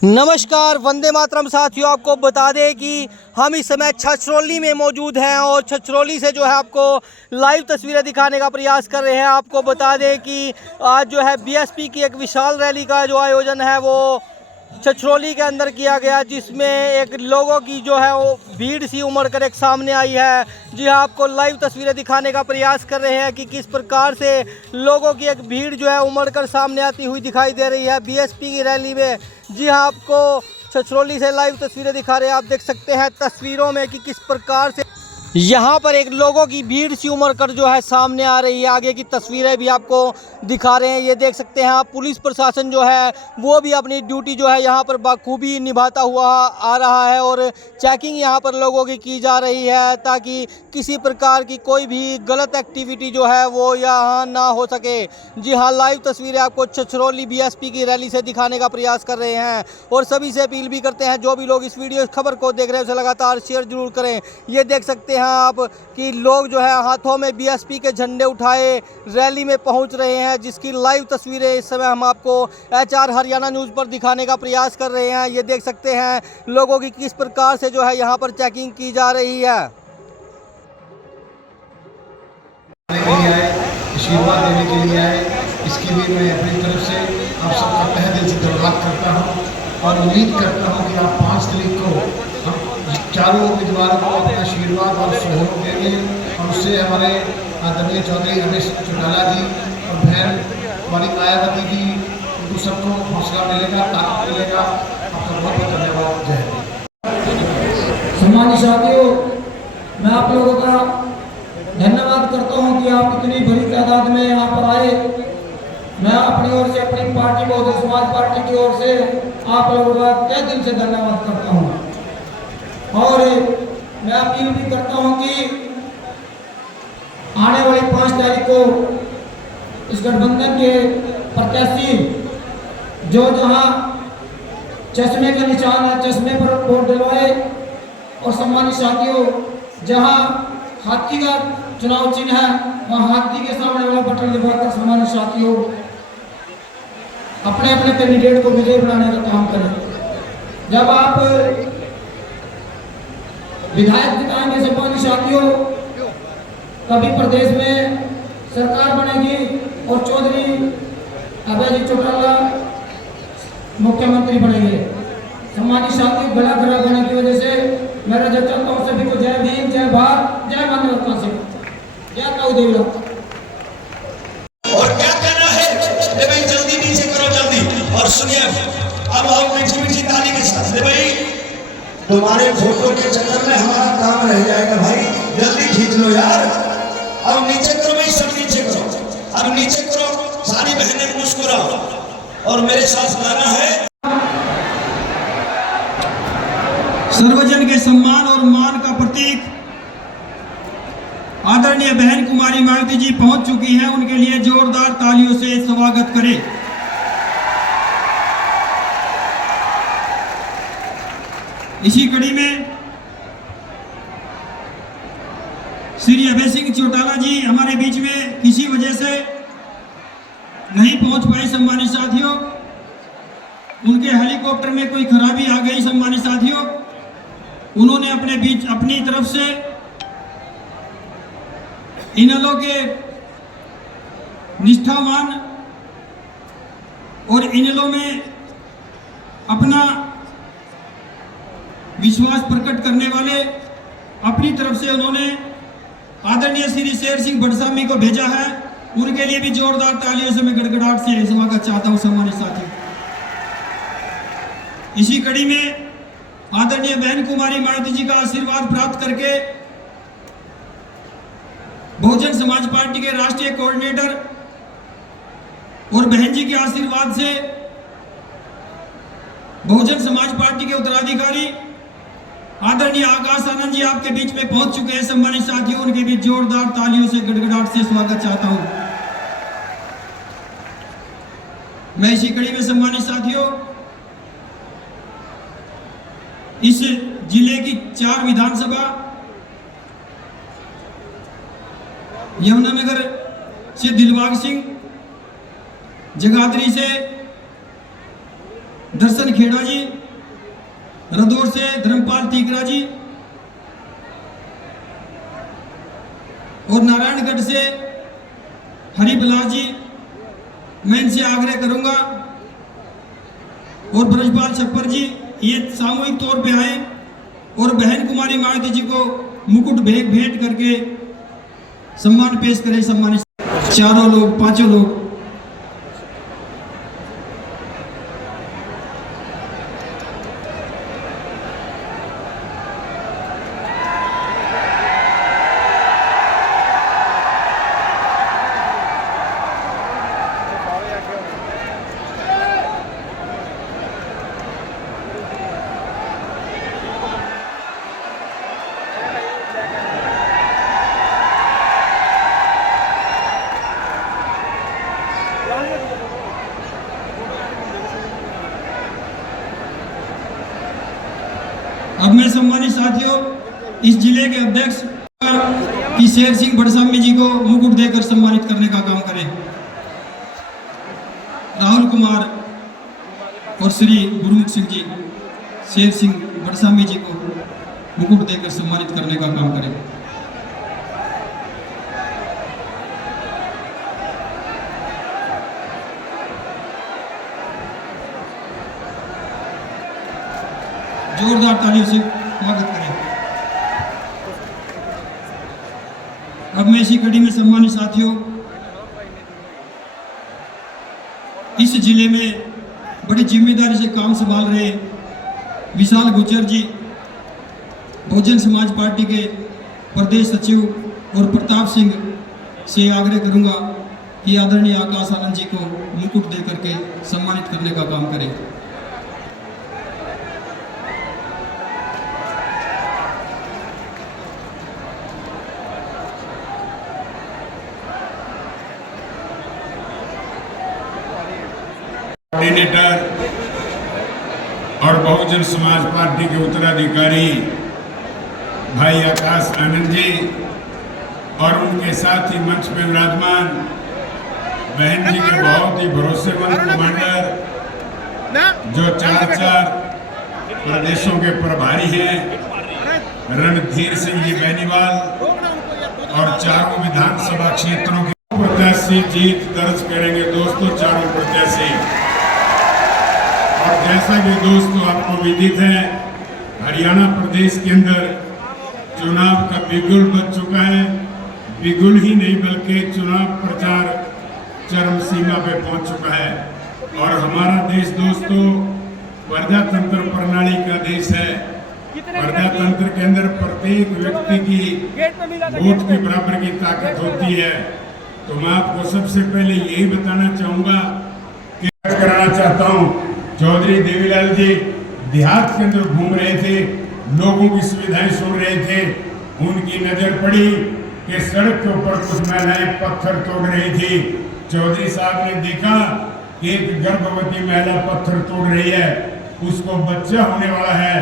नमस्कार, वंदे मातरम साथियों। आपको बता दें कि हम इस समय छछरौली में मौजूद हैं और छछरौली से जो है आपको लाइव तस्वीरें दिखाने का प्रयास कर रहे हैं। आपको बता दें कि आज जो है बीएसपी की एक विशाल रैली का जो आयोजन है वो छछरौली के अंदर किया गया, जिसमें एक लोगों की जो है वो भीड़ सी उमड़ कर एक सामने आई है। जी हाँ, आपको लाइव तस्वीरें दिखाने का प्रयास कर रहे हैं कि किस प्रकार से लोगों की एक भीड़ जो है उमड़ कर सामने आती हुई दिखाई दे रही है बीएसपी की रैली में। जी हाँ, आपको छछरौली से लाइव तस्वीरें दिखा रहे हैं। आप देख सकते हैं तस्वीरों में कि किस प्रकार से यहाँ पर एक लोगों की भीड़ सी उमड़ कर जो है सामने आ रही है। आगे की तस्वीरें भी आपको दिखा रहे हैं। ये देख सकते हैं आप, पुलिस प्रशासन जो है वो भी अपनी ड्यूटी जो है यहाँ पर बाखूबी निभाता हुआ आ रहा है और चेकिंग यहाँ पर लोगों की जा रही है ताकि किसी प्रकार की कोई भी गलत एक्टिविटी जो है वो यहाँ ना हो सके। जी हाँ, लाइव तस्वीरें आपको छछरौली बीएसपी की रैली से दिखाने का प्रयास कर रहे हैं और सभी से अपील भी करते हैं जो भी लोग इस वीडियो खबर को देख रहे हैं उसे लगातार शेयर जरूर करें। ये देख सकते हैं आप कि लोग जो है हाथों में बीएसपी के झंडे उठाए रैली में पहुंच रहे हैं, जिसकी लाइव तस्वीरें इस समय हम आपको एचआर हरियाणा न्यूज़ पर दिखाने का प्रयास कर रहे हैं। ये देख सकते हैं लोगों की किस प्रकार से जो है यहाँ पर चेकिंग की जा रही है। आशीर्वाद देने के लिए आए, इसकी भी मैं अपनी तरफ से आप सबका तहे दिल से धन्यवाद करता हूँ और उम्मीद करता हूँ कि आप 5 तारीख को हम चारों उम्मीदवारों को अपना आशीर्वाद और सहयोग देंगे और उससे हमारे आदरणीय चौधरी रमेश चौटाला जी और बहन हमारी मायावती जी, उनको सबको हौसला मिलेगा, ताकत मिलेगा। आपका बहुत बहुत धन्यवाद। जय हिंद। सम्मानित साथियों, मैं आप लोगों का धन्यवाद करता हूं कि आप इतनी बड़ी तादाद में यहाँ पर आए। मैं अपनी ओर से, अपनी पार्टी बहुजन समाज पार्टी की ओर से आप लोगों का तहे दिल से धन्यवाद करता हूं और मैं अपील भी करता हूं कि आने वाली 5 तारीख को इस गठबंधन के प्रत्याशी जो जहां चश्मे का निशान है, चश्मे पर वोट डलवाए और सम्मानित साथियों, जहां हाथी का चुनाव चिन्ह है वहां हाथी के सामने वाला बटन दबाकर सम्मानित साथियों अपने अपने कैंडिडेट को विजयी बनाने का काम करें। जब आप विधायक जिताएंगे सम्मानित साथियों, कभी प्रदेश में सरकार बनेगी और चौधरी अभय जी चौटाला मुख्यमंत्री बनेंगे। सम्मानित साथियों, बड़ा खड़ा होने की वजह से मेरा जो चाहता हूँ सभी को जय भीम, जय भारत, जय मानवता से, जय काऊ देवी। और क्या कहना है? ले भाई जल्दी नीचे करो, जल्दी। और सुनिए, अब आओ मीठी मीठी ताली के साथ। ले भाई, तुम्हारे फोटो के चक्कर में हमारा काम रह जाएगा भाई, जल्दी खींच लो यार। अब नीचे करो भाई, सब नीचे करो, अब नीचे करो। सारी बहनें मुस्कुराओ और मेरे साथ गाना है। सर्वजन के सम्मान और मान का प्रतीक आदरणीय बहन कुमारी मायावती जी पहुंच चुकी हैं। उनके लिए जोरदार तालियों से स्वागत करें। इसी कड़ी में श्री अभय सिंह चौटाला जी हमारे बीच में किसी वजह से नहीं पहुंच पाए सम्मानित साथियों। उनके हेलीकॉप्टर में कोई खराबी आ गई सम्मानित साथियों। उन्होंने अपनी तरफ से इनेलो के निष्ठावान और इनेलो में अपना विश्वास प्रकट करने वाले अपनी तरफ से उन्होंने आदरणीय श्री शेर सिंह भटसामी को भेजा है। उनके लिए भी जोरदार तालियों से मैं गड़गड़ाहट से स्वागत चाहता हूं सम्मानित साथियों। इसी कड़ी में आदरणीय बहन कुमारी मायावती जी का आशीर्वाद प्राप्त करके बहुजन समाज पार्टी के राष्ट्रीय कोऑर्डिनेटर और बहन जी के आशीर्वाद से बहुजन समाज पार्टी के उत्तराधिकारी आदरणीय आकाश आनंद जी आपके बीच में पहुंच चुके हैं सम्मानित साथियों। उनके भी जोरदार तालियों से गड़गड़ाहट से स्वागत चाहता हूं। मैं इसी कड़ी में सम्मानित साथियों, इस जिले की 4 विधानसभा यमुनानगर से दिलबाग सिंह, जगाधरी से दर्शन खेड़ा जी, रदौर से धर्मपाल तीकरा जी और नारायणगढ़ से हरिबिलास जी। मैं इनसे आग्रह करूंगा और ब्रजपाल छप्पर जी ये सामूहिक तौर पे आए और बहन कुमारी मायावती जी को मुकुट भेंट करके सम्मान पेश करें। सम्मानित चारों लोग, पांचों लोग। अब मैं सम्मानित साथियों इस जिले के अध्यक्ष की शेर सिंह बड़सामी जी को मुकुट देकर सम्मानित करने का काम करें। राहुल कुमार और श्री गुरमुख सिंह जी शेर सिंह बड़सामी जी को मुकुट देकर सम्मानित करने का काम करें। जोरदार तालियों से स्वागत करें। अब मैं इसी कड़ी में सम्मानित साथियों इस जिले में बड़ी जिम्मेदारी से काम संभाल रहे विशाल गुर्जर जी, बहुजन समाज पार्टी के प्रदेश सचिव, और प्रताप सिंह से आग्रह करूंगा कि आदरणीय आकाश आनंद जी को मुकुट देकर के सम्मानित करने का काम करें। कोऑर्डिनेटर और बहुजन समाज पार्टी के उत्तराधिकारी भाई आकाश आनंद जी और उनके साथ ही मंच पे विराजमान बहन जी के बहुत ही भरोसेमंद कमांडर जो 4 प्रदेशों के प्रभारी हैं, रणधीर सिंह जी बेनीवाल, और 4 विधानसभा क्षेत्रों के प्रत्याशी जीत दर्ज करेंगे दोस्तों, 4 प्रत्याशी। और जैसा कि दोस्तों आपको विदित है, हरियाणा प्रदेश के अंदर चुनाव का बिगुल बज चुका है। बिगुल ही नहीं बल्कि चुनाव प्रचार चरम सीमा पे पहुंच चुका है। और हमारा देश दोस्तों प्रजातंत्र प्रणाली का देश है। प्रजातंत्र के अंदर प्रत्येक व्यक्ति की वोट के बराबर की ताकत होती है। तो मैं आपको सबसे पहले यही बताना चाहूंगा कि कराना चाहता हूं, चौधरी देवीलाल जी देहात के अंदर घूम रहे थे, लोगों की सुविधाएं सुन रहे थे। उनकी नजर पड़ी कि सड़क के ऊपर कुछ महिलाएं पत्थर तोड़ रही थी। चौधरी साहब ने देखा कि एक गर्भवती महिला पत्थर तोड़ रही है, उसको बच्चा होने वाला है।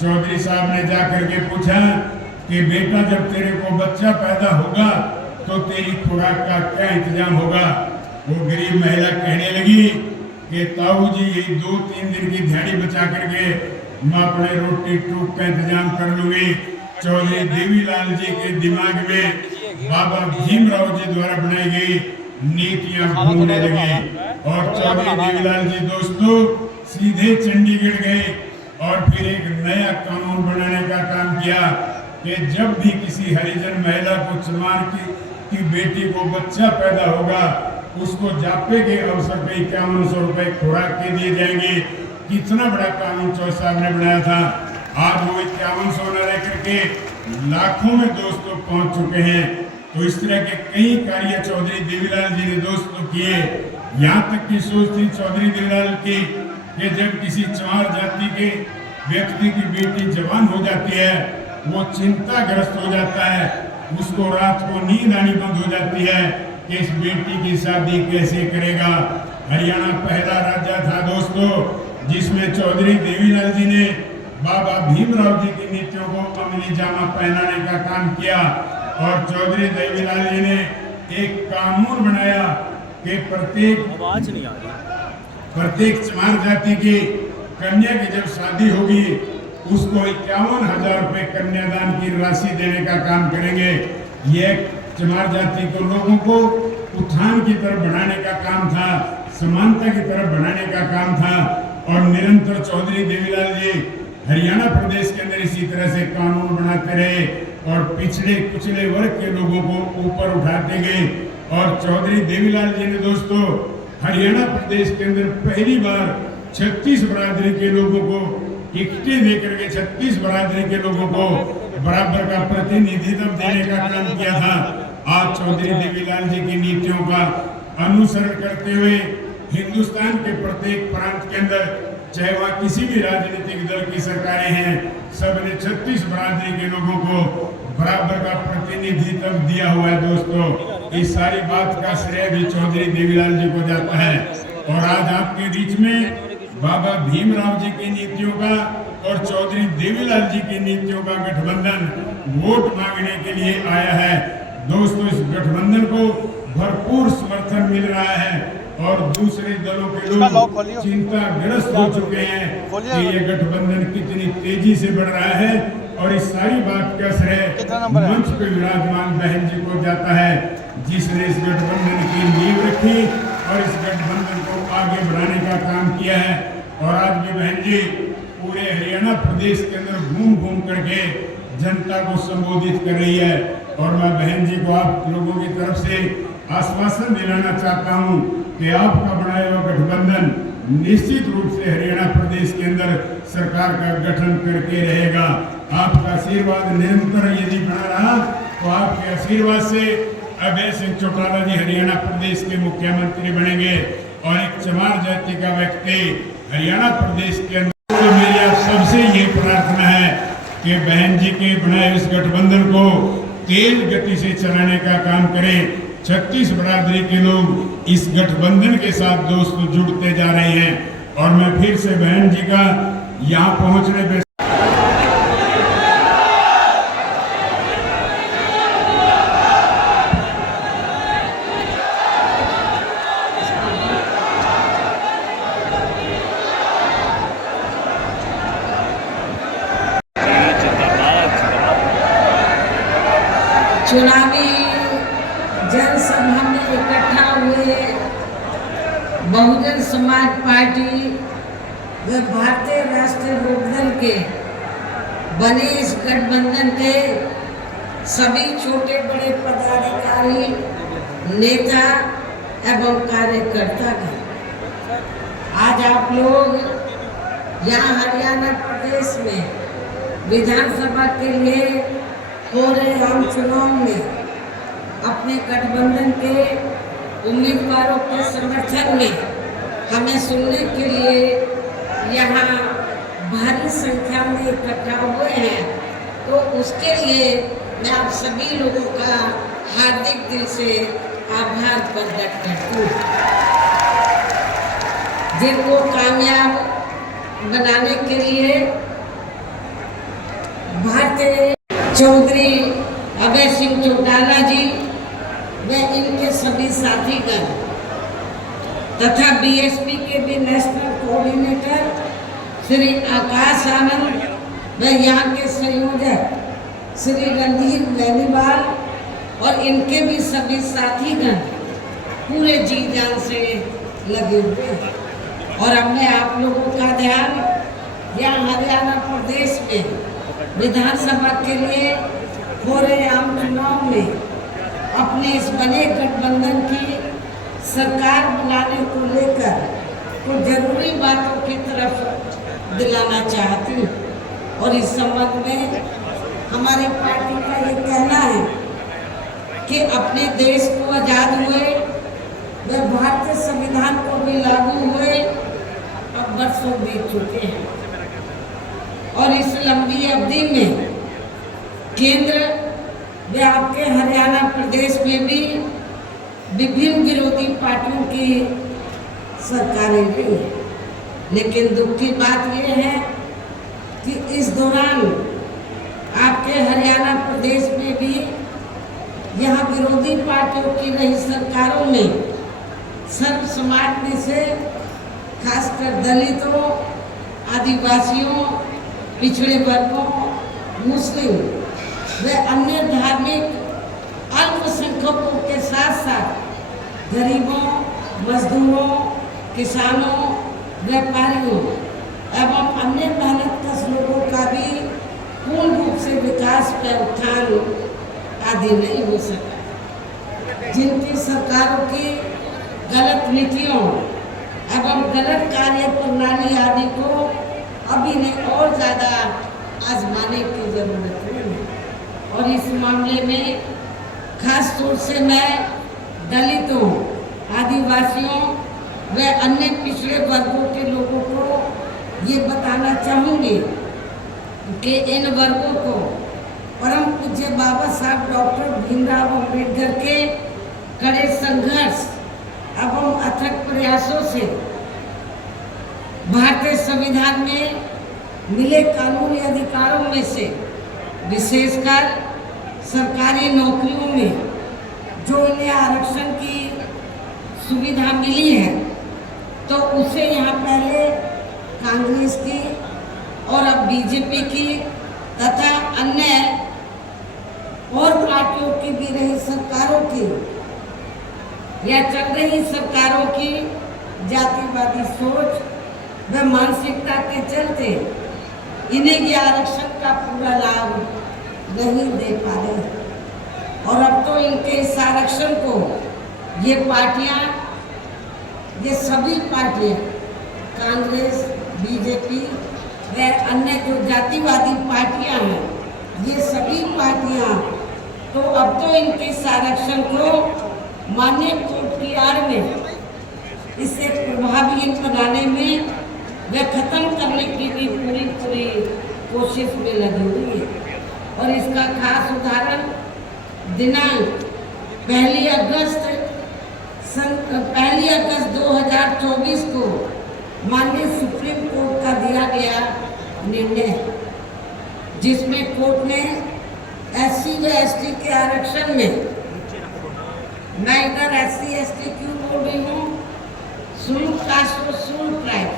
चौधरी साहब ने जाकर के पूछा कि बेटा जब तेरे को बच्चा पैदा होगा तो तेरी खुराक का क्या इंतजाम होगा। वो गरीब महिला कहने लगी कि ताऊ जी यही 2-3 दिन की दिहाड़ी बचा करके मैं अपने रोटी टूक का इंतजाम कर लूंगी। चौधरी देवीलाल जी के दिमाग में बाबा भीमराव जी द्वारा बनाई गई नीतियां घूमने लगी और चौधरी देवीलाल जी दोस्तों सीधे चंडीगढ़ गए और फिर एक नया कानून बनाने का काम किया कि जब भी किसी हरिजन महिला को चमार की बेटी को बच्चा पैदा होगा उसको जापे के अवसर पे 5100 रुपए खुराक के दिए जाएंगे। कितना बड़ा कानून चौधरी साहब ने बनाया था। आज वो 5100 न रह करके लाखों में दोस्तों पहुंच चुके हैं। तो इस तरह के कई कार्य चौधरी देवीलाल जी ने दोस्तों किए। यहाँ तक की सोच थी चौधरी देवीलाल की कि जब किसी चमार जाति के व्यक्ति की बेटी जवान हो जाती है वो चिंताग्रस्त हो जाता है, उसको रात को नींद आनी बंद हो जाती है कि इस बेटी की शादी कैसे करेगा। हरियाणा पहला राज्य था दोस्तों जिसमें चौधरी देवीलाल जी ने बाबा भीमराव जी की नीतियों को अमली जामा पहनाने का काम किया और चौधरी देवीलाल जी ने एक कानून बनाया कि प्रत्येक चमार जाति की कन्या की जब शादी होगी उसको 51,000 रुपए कन्यादान की राशि देने का काम करेंगे। ये चमार जाति को लोगों को उत्थान की तरफ बढ़ाने का काम था, समानता की तरफ बढ़ाने का काम था। और निरंतर चौधरी देवीलाल जी हरियाणा प्रदेश के अंदर इसी तरह से कानून बनाते रहे और पिछड़े कुचले वर्ग के लोगों को ऊपर उठाते गए। और चौधरी देवीलाल जी ने दोस्तों हरियाणा प्रदेश के अंदर पहली बार 36 बरादरी के लोगों को टिकटें देकर के 36 बरादरी के लोगों को बराबर का प्रतिनिधित्व देने का काम किया था। आज चौधरी देवीलाल जी की नीतियों का अनुसरण करते हुए हिंदुस्तान के प्रत्येक प्रांत के अंदर, चाहे वहाँ किसी भी राजनीतिक दल की सरकारें हैं, सबने 36 बरादरी के लोगों को बराबर का प्रतिनिधित्व दिया हुआ है। दोस्तों इस सारी बात का श्रेय भी चौधरी देवीलाल जी को जाता है। और आज आपके बीच में बाबा भीमराव जी की नीतियों का और चौधरी देवीलाल जी की नीतियों का गठबंधन वोट मांगने के लिए आया है। दोस्तों इस गठबंधन को भरपूर समर्थन मिल रहा है और दूसरे दलों के लोग चिंताग्रस्त हो चुके हैं कि ये गठबंधन कितनी तेजी से बढ़ रहा है। और इस सारी बात का श्रेय मंच पे विराजमान बहन जी को जाता है, जिसने इस गठबंधन की नींव रखी और इस गठबंधन को आगे बढ़ाने का काम किया है। और आज भी बहन जी पूरे हरियाणा प्रदेश के अंदर घूम घूम करके जनता को संबोधित कर रही है। और मैं बहन जी को आप लोगों की तरफ से आश्वासन दिलाना चाहता हूं कि आपका बनाया हुआ गठबंधन निश्चित रूप से हरियाणा प्रदेश के अंदर सरकार का गठन करके रहेगा। आपका आशीर्वाद निरंतर यदि बना रहा तो आपके आशीर्वाद से अभय सिंह चौटाला जी हरियाणा प्रदेश के मुख्यमंत्री बनेंगे और एक चमार जाति का व्यक्ति हरियाणा प्रदेश के अंदर। तो मेरी आप सबसे ये प्रार्थना है कि बहन जी के बनाए इस गठबंधन को तेज गति से चलाने का काम करें। 36 बरादरी के लोग इस गठबंधन के साथ दोस्तों जुड़ते जा रहे हैं। और मैं फिर से बहन जी का यहाँ पहुँचने पे चुनावी जनसभा में इकट्ठा हुए बहुजन समाज पार्टी व भारतीय राष्ट्रीय लोकदल के बने इस गठबंधन के सभी छोटे बड़े पदाधिकारी, नेता एवं कार्यकर्ता हैं। आज आप लोग यहाँ हरियाणा प्रदेश में विधानसभा के लिए हो रहे आम चुनाव में अपने गठबंधन के उम्मीदवारों के समर्थन में हमें सुनने के लिए यहाँ भारी संख्या में इकट्ठा हुए हैं। तो उसके लिए मैं आप सभी लोगों का हार्दिक दिल से आभार प्रकट करती हूँ, जिनको कामयाब बनाने के लिए भारतीय चौधरी अभय सिंह चौटाला जी व इनके सभी साथीगण तथा बीएसपी के भी नेशनल कोऑर्डिनेटर श्री आकाश आनंद व यहाँ के संयोजक श्री रणधीर बेनीवाल और इनके भी सभी साथीगण पूरे जी जान से लगे हुए हैं। और हमने आप लोगों का ध्यान यहाँ हरियाणा प्रदेश में विधानसभा के लिए हो रहे आम चुनाव में अपने इस बने गठबंधन की सरकार बनाने को लेकर कुछ जरूरी बातों की तरफ दिलाना चाहती हूँ। और इस संबंध में हमारी पार्टी का ये कहना है कि अपने देश को आज़ाद हुए व भारतीय संविधान को भी लागू हुए अब वर्षों बीत चुके हैं। और इस लंबी अवधि में केंद्र व आपके हरियाणा प्रदेश में भी विभिन्न विरोधी पार्टियों की सरकारें रही हैं। लेकिन दुख की बात यह है कि इस दौरान आपके हरियाणा प्रदेश में भी यहाँ विरोधी पार्टियों की रही सरकारों में सर्व समाज में से खासकर दलितों, आदिवासियों, पिछड़े वर्गों, मुस्लिम व अन्य धार्मिक अल्पसंख्यकों के साथ साथ गरीबों, मजदूरों, किसानों, व्यापारियों एवं अन्य मेहनतकश लोगों का भी पूर्ण रूप से विकास व उत्थान आदि नहीं हो सका। जिनकी सरकारों की गलत नीतियों एवं गलत कार्य प्रणाली आदि को अभी ने और ज़्यादा आजमाने की जरूरत है। और इस मामले में खास तौर से मैं दलितों, आदिवासियों व अन्य पिछड़े वर्गों के लोगों को ये बताना चाहूँगी कि इन वर्गों को परम पूज्य बाबा साहब डॉक्टर भीमराव अम्बेडकर के कड़े संघर्ष एवं अथक प्रयासों से भारतीय संविधान में मिले कानूनी अधिकारों में से विशेषकर सरकारी नौकरियों में जो इन्हें आरक्षण की सुविधा मिली है, तो उसे यहाँ पहले कांग्रेस की और अब बीजेपी की तथा अन्य और पार्टियों की भी रही सरकारों की या चल रही सरकारों की जातिवादी सोच व मानसिकता के चलते इन्हें ये आरक्षण का पूरा लाभ नहीं दे पा रहे। और अब तो इनके इस आरक्षण को ये पार्टियां, ये सभी पार्टियां, कांग्रेस, बीजेपी व अन्य जो जातिवादी पार्टियां हैं, ये सभी पार्टियां तो अब तो इनके इस आरक्षण को माननीय कोर्ट की आड़ में इसे प्रभावी बनाने में व खत्म करने की भी पूरी कोशिश में लगी हुई है। और इसका खास उदाहरण दिनांक 1 अगस्त 2024 को माननीय सुप्रीम कोर्ट का दिया गया निर्णय, जिसमें कोर्ट ने SC व ST के आरक्षण में, मैं इधर SC ST क्यों बोल रही हूँ, शेड्यूल कास्ट और शेड्यूल ट्राइब,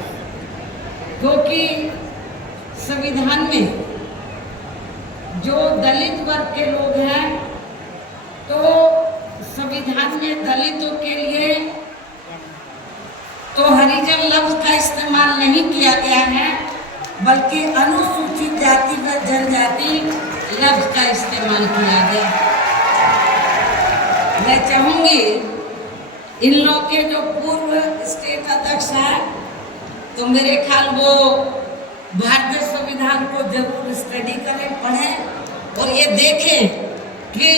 क्योंकि संविधान में जो दलित वर्ग के लोग हैं, तो संविधान में दलितों के लिए तो हरिजन लफ्ज का इस्तेमाल नहीं किया गया है, बल्कि अनुसूचित जाति व जनजाति लफ्ज का इस्तेमाल किया गया। मैं चाहूंगी इन लोग के जो पूर्व स्टेट अध्यक्ष हैं, तो मेरे ख्याल वो भारतीय संविधान को जरूर स्टडी करें, पढ़ें और ये देखें कि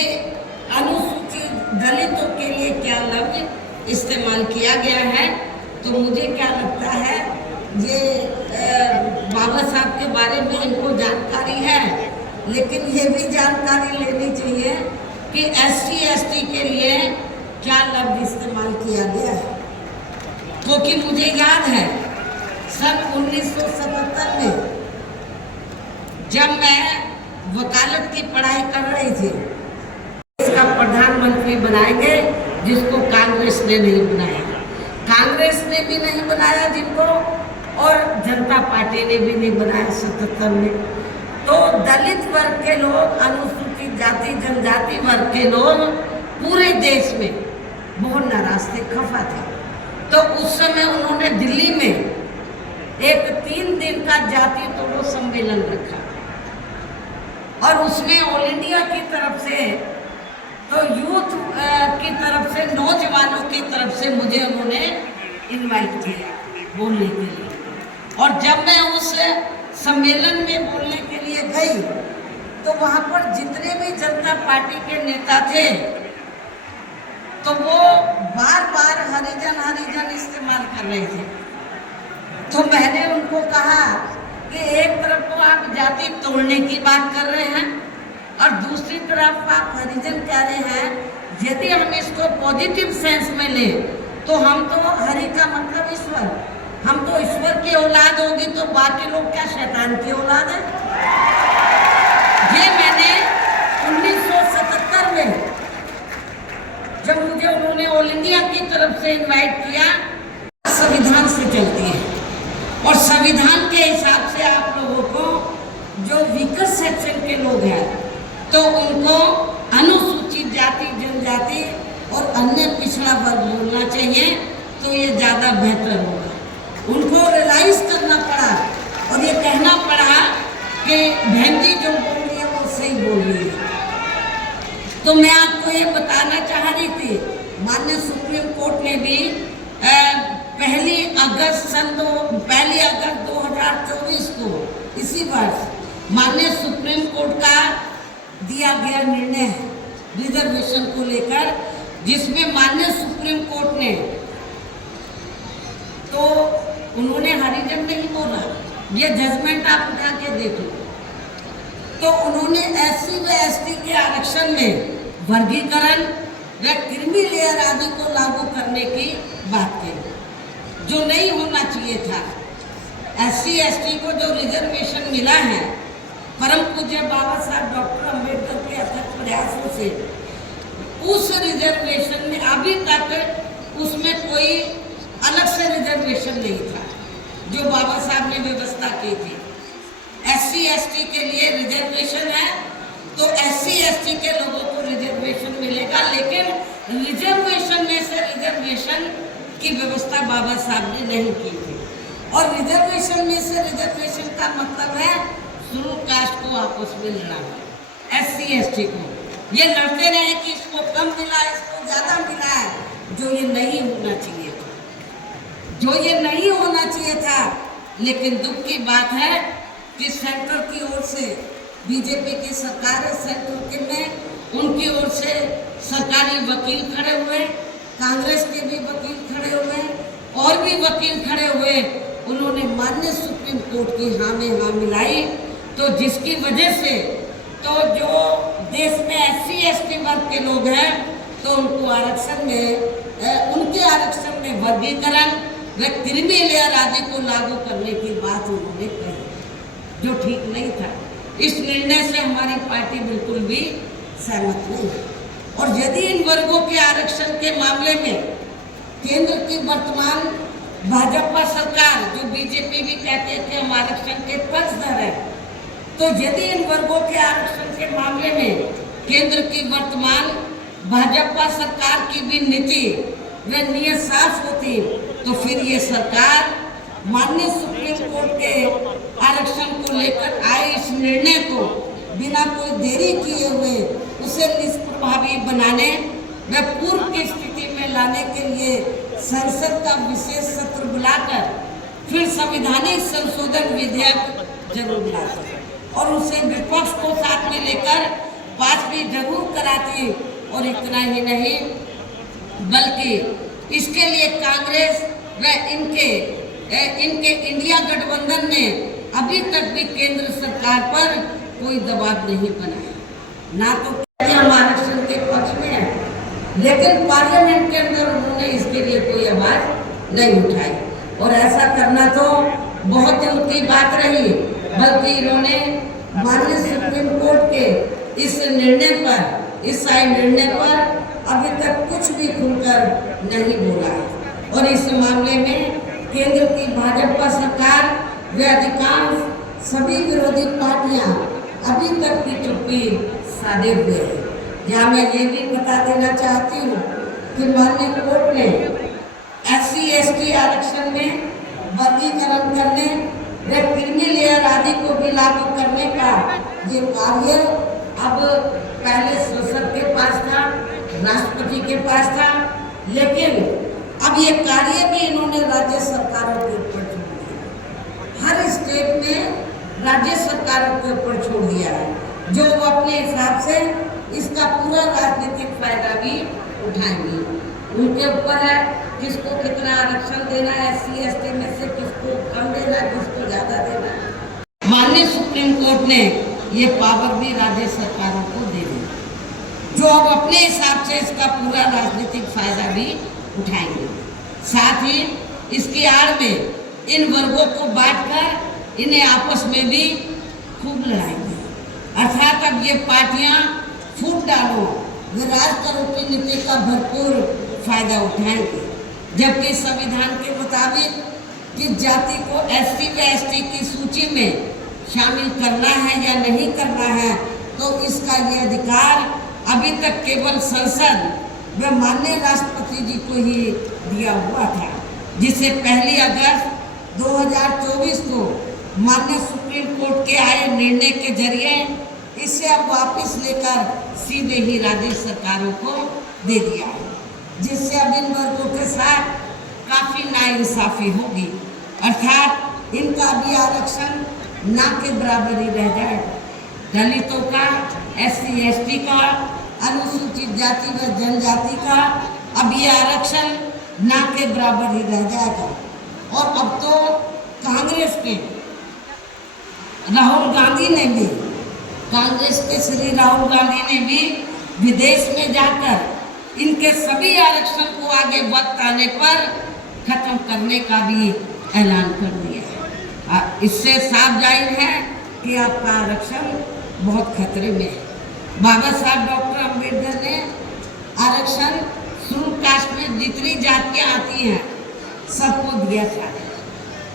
अनुसूचित दलितों के लिए क्या लफ्ज इस्तेमाल किया गया है। तो मुझे क्या लगता है, ये बाबा साहब के बारे में इनको जानकारी है, लेकिन ये भी जानकारी लेनी चाहिए कि SC ST के लिए क्या लफ्ज इस्तेमाल किया गया है। क्योंकि मुझे याद है सन 1977 में जब मैं वकालत की पढ़ाई कर रही थी, इसका प्रधानमंत्री बनाएंगे, जिसको कांग्रेस ने नहीं बनाया, कांग्रेस ने भी नहीं बनाया जिनको, और जनता पार्टी ने भी नहीं बनाया 77 में। तो दलित वर्ग के लोग, अनुसूचित जाति जनजाति वर्ग के लोग पूरे देश में बहुत नाराज थे, खफा थे। तो उस समय उन्होंने दिल्ली में एक 3 दिन का जाति तोड़ो सम्मेलन रखा, और उसमें ऑल इंडिया की तरफ से, तो यूथ की तरफ से, नौजवानों की तरफ से मुझे उन्होंने इनवाइट किया बोलने के लिए। और जब मैं उस सम्मेलन में बोलने के लिए गई, तो वहाँ पर जितने भी जनता पार्टी के नेता थे, तो वो बार बार हरिजन हरिजन इस्तेमाल कर रहे थे। तो मैंने उनको कहा कि एक तरफ तो आप जाति तोड़ने की बात कर रहे हैं, और दूसरी तरफ आप हरिजन कह रहे हैं। यदि हम इसको पॉजिटिव सेंस में लें, तो हम तो हरि का मतलब ईश्वर, हम तो ईश्वर की औलाद होगी, तो बाकी लोग क्या शैतान की औलाद है। ये मैंने 1977 में जब मुझे उन्होंने ऑल इंडिया की तरफ से इनवाइट किया, संविधान से चलती है और संविधान के हिसाब से आप लोगों को जो वीकर सेक्शन के लोग हैं तो उनको अनुसूचित जाति जनजाति और अन्य पिछड़ा वर्ग बोलना चाहिए, तो ये ज़्यादा बेहतर होगा। उनको रियलाइज करना पड़ा और ये कहना पड़ा कि बहन जी जो बोल रही है वो सही बोल रही है। तो मैं आपको ये बताना चाह रही थी, माननीय सुप्रीम कोर्ट ने भी 1 अगस्त 2024 को इसी वर्ष माननीय सुप्रीम कोर्ट का दिया गया निर्णय है रिजर्वेशन को लेकर, जिसमें माननीय सुप्रीम कोर्ट ने तो उन्होंने हरिजन नहीं बोला, ये जजमेंट आप उठा के देख लो, तो उन्होंने SC व ST के आरक्षण में वर्गीकरण व क्रीमी लेयर आदि को लागू करने की बात कही, जो नहीं होना चाहिए था। SC ST को जो रिजर्वेशन मिला है परम पूज्य बाबा साहब डॉक्टर अम्बेडकर के अथक प्रयासों से, उस रिजर्वेशन में अभी तक उसमें कोई अलग से रिजर्वेशन नहीं था जो बाबा साहब ने व्यवस्था की थी। SC ST के लिए रिजर्वेशन है तो SC ST के लोगों को रिजर्वेशन मिलेगा, लेकिन रिजर्वेशन में से रिजर्वेशन की व्यवस्था बाबा साहब ने नहीं की थी। और रिजर्वेशन में से रिजर्वेशन का मतलब है शेड्यूल कास्ट को आपस में लड़ना। SC ST को ये लड़ते रहे कि इसको कम मिला, इसको ज़्यादा मिला है, जो ये नहीं होना चाहिए था, जो ये नहीं होना चाहिए था। लेकिन दुख की बात है कि सेंटर की ओर से बीजेपी की सरकार है, सेंटर के में उनकी ओर से सरकारी वकील खड़े हुए, कांग्रेस के भी वकील खड़े हुए और भी वकील खड़े हुए, उन्होंने माननीय सुप्रीम कोर्ट की हाँ में हाँ मिलाई, तो जिसकी वजह से तो जो देश में SC ST वर्ग के लोग हैं तो उनको आरक्षण में उनके आरक्षण में वर्गीकरण व क्रीमी लेयर आदि को लागू करने की बात उन्होंने कही, जो ठीक नहीं था। इस निर्णय से हमारी पार्टी बिल्कुल भी सहमत नहीं है। और यदि इन वर्गों के आरक्षण के मामले में केंद्र की वर्तमान भाजपा सरकार, जो बीजेपी भी कहते थे हम आरक्षण के पक्षधर हैं, तो यदि इन वर्गों के आरक्षण के मामले में केंद्र की वर्तमान भाजपा सरकार की भी नीति व नियत साफ होती, तो फिर ये सरकार माननीय सुप्रीम कोर्ट के आरक्षण को लेकर आए इस निर्णय को बिना कोई देरी किए हुए उसे निष्प्रभावी बनाने व पूर्व की स्थिति में लाने के लिए संसद का विशेष सत्र बुलाकर फिर संवैधानिक संशोधन विधेयक जरूर लाते और उसे विपक्ष को साथ में लेकर पास भी जरूर कराती। और इतना ही नहीं बल्कि इसके लिए कांग्रेस व इनके इंडिया गठबंधन ने अभी तक भी केंद्र सरकार पर कोई दबाव नहीं बनाया, ना तो हम आरक्षण के पक्ष में है, लेकिन पार्लियामेंट के अंदर उन्होंने इसके लिए कोई आवाज नहीं उठाई। और ऐसा करना तो बहुत दिल की बात रही, बल्कि इन्होंने माननीय सुप्रीम कोर्ट के इस निर्णय पर, इस निर्णय पर अभी तक कुछ भी खुलकर नहीं बोला है। और इस मामले में केंद्र की भाजपा सरकार व अधिकांश सभी विरोधी पार्टियां अभी तक की चुप्पी साधे हुए हैं। यहाँ मैं ये भी बता देना चाहती हूँ कि माननीय कोर्ट ने SC ST आरक्षण में वर्गीकरण करने व क्रीमी लेयर आदि को भी लागू करने का ये कार्य अब पहले संसद के पास था, राष्ट्रपति के पास था, लेकिन अब ये कार्य भी इन्होंने राज्य सरकारों के ऊपर छोड़ दिया। हर स्टेट में राज्य सरकारों के ऊपर छोड़ दिया है, जो वो अपने हिसाब से इसका पूरा राजनीतिक फायदा भी उठाएंगे। उनके ऊपर है किसको कितना आरक्षण देना है, SC ST में से किसको कम देना, किसको ज़्यादा देना। माननीय सुप्रीम कोर्ट ने ये पावर भी राज्य सरकारों को दे दी, जो अब अपने हिसाब से इसका पूरा राजनीतिक फायदा भी उठाएंगे। साथ ही इसकी आड़ में इन वर्गों को बांटकर इन्हें आपस में भी खूब लड़ाएंगे। अर्थात अब ये पार्टियां फूट डालो वे राज करो की नीति का भरपूर फायदा उठाएंगे, जबकि संविधान के मुताबिक कि जाति को SC व ST की सूची में शामिल करना है या नहीं करना है, तो इसका ये अधिकार अभी तक केवल संसद व माननीय राष्ट्रपति जी को ही दिया हुआ था, जिसे 1 अगस्त 2024 को माननीय सुप्रीम कोर्ट के आए निर्णय के जरिए इसे अब वापस लेकर सीधे ही राज्य सरकारों को दे दिया है, जिससे अब इन वर्गों के साथ काफ़ी नाइंसाफी होगी, अर्थात इनका भी आरक्षण ना के बराबर ही रह जाएगा। दलितों का, SC ST का, अनुसूचित जाति व जनजाति का अब ये आरक्षण ना के बराबर ही रह जाएगा। और अब तो कांग्रेस के राहुल गांधी ने भी, कांग्रेस के श्री राहुल गांधी ने भी विदेश में जाकर इनके सभी आरक्षण को आगे वक्त आने पर खत्म करने का भी ऐलान कर दिया है। इससे साफ जाहिर है कि आपका आरक्षण बहुत खतरे में है। बाबा साहब डॉक्टर अम्बेडकर ने आरक्षण शेड्यूल कास्ट में जितनी जातियां आती हैं सबको दिया था।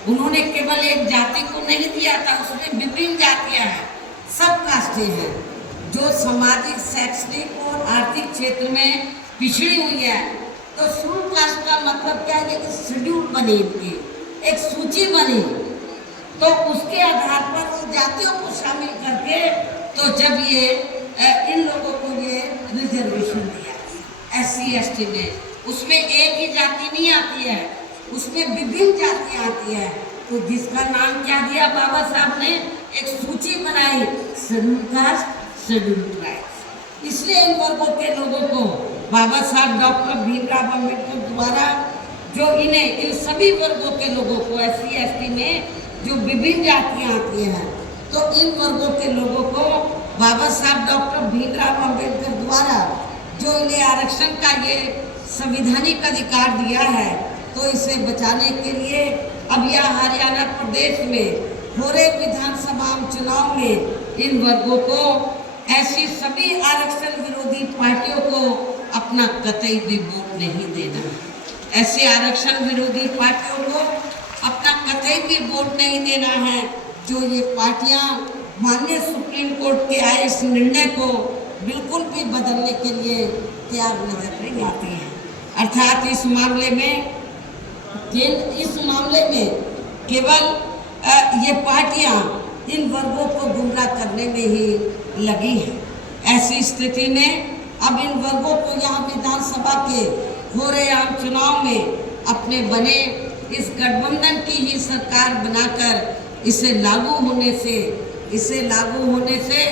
उन्होंने केवल एक जाति को नहीं दिया था, उसमें विभिन्न जातियां हैं, सब कास्टें हैं जो सामाजिक, शैक्षणिक और आर्थिक क्षेत्र में पिछड़ी हुई है। तो शेड्यूल कास्ट का मतलब क्या है कि शेड्यूल बनी, इनकी एक सूची बनी, तो उसके आधार पर उन जातियों को शामिल करके तो जब ये इन लोगों को ये रिजर्वेशन दिया SC ST में, उसमें एक ही जाति नहीं आती है, उसमें विभिन्न जातियाँ आती है। तो जिसका नाम क्या दिया बाबा साहब ने, एक सूची बनाई, शेड्यूल कास्ट, शेड्यूल ट्राइब्स। इसलिए इन वर्गों के लोगों को बाबा साहब डॉक्टर भीमराव अम्बेडकर द्वारा जो इन्हें, इन सभी वर्गों के लोगों को SC ST में जो विभिन्न जातियाँ आती हैं, तो इन वर्गों के लोगों को बाबा साहब डॉक्टर भीमराव अम्बेडकर द्वारा जो इन्हें आरक्षण का ये संवैधानिक अधिकार दिया है, तो इसे बचाने के लिए अब यह हरियाणा प्रदेश में हो रहे विधानसभा चुनाव में इन वर्गों को, ऐसी सभी आरक्षण विरोधी पार्टियों को अपना कतई भी वोट नहीं देना। ऐसे आरक्षण विरोधी पार्टियों को अपना कतई भी वोट नहीं देना है जो ये पार्टियां माननीय सुप्रीम कोर्ट के आए इस निर्णय को बिल्कुल भी बदलने के लिए तैयार नजर नहीं आती हैं। अर्थात इस मामले में केवल ये पार्टियां इन वर्गों को गुमराह करने में ही लगी हैं। ऐसी स्थिति में अब इन वर्गों को यहाँ विधानसभा के हो रहे आम चुनाव में अपने बने इस गठबंधन की ही सरकार बनाकर इसे लागू होने से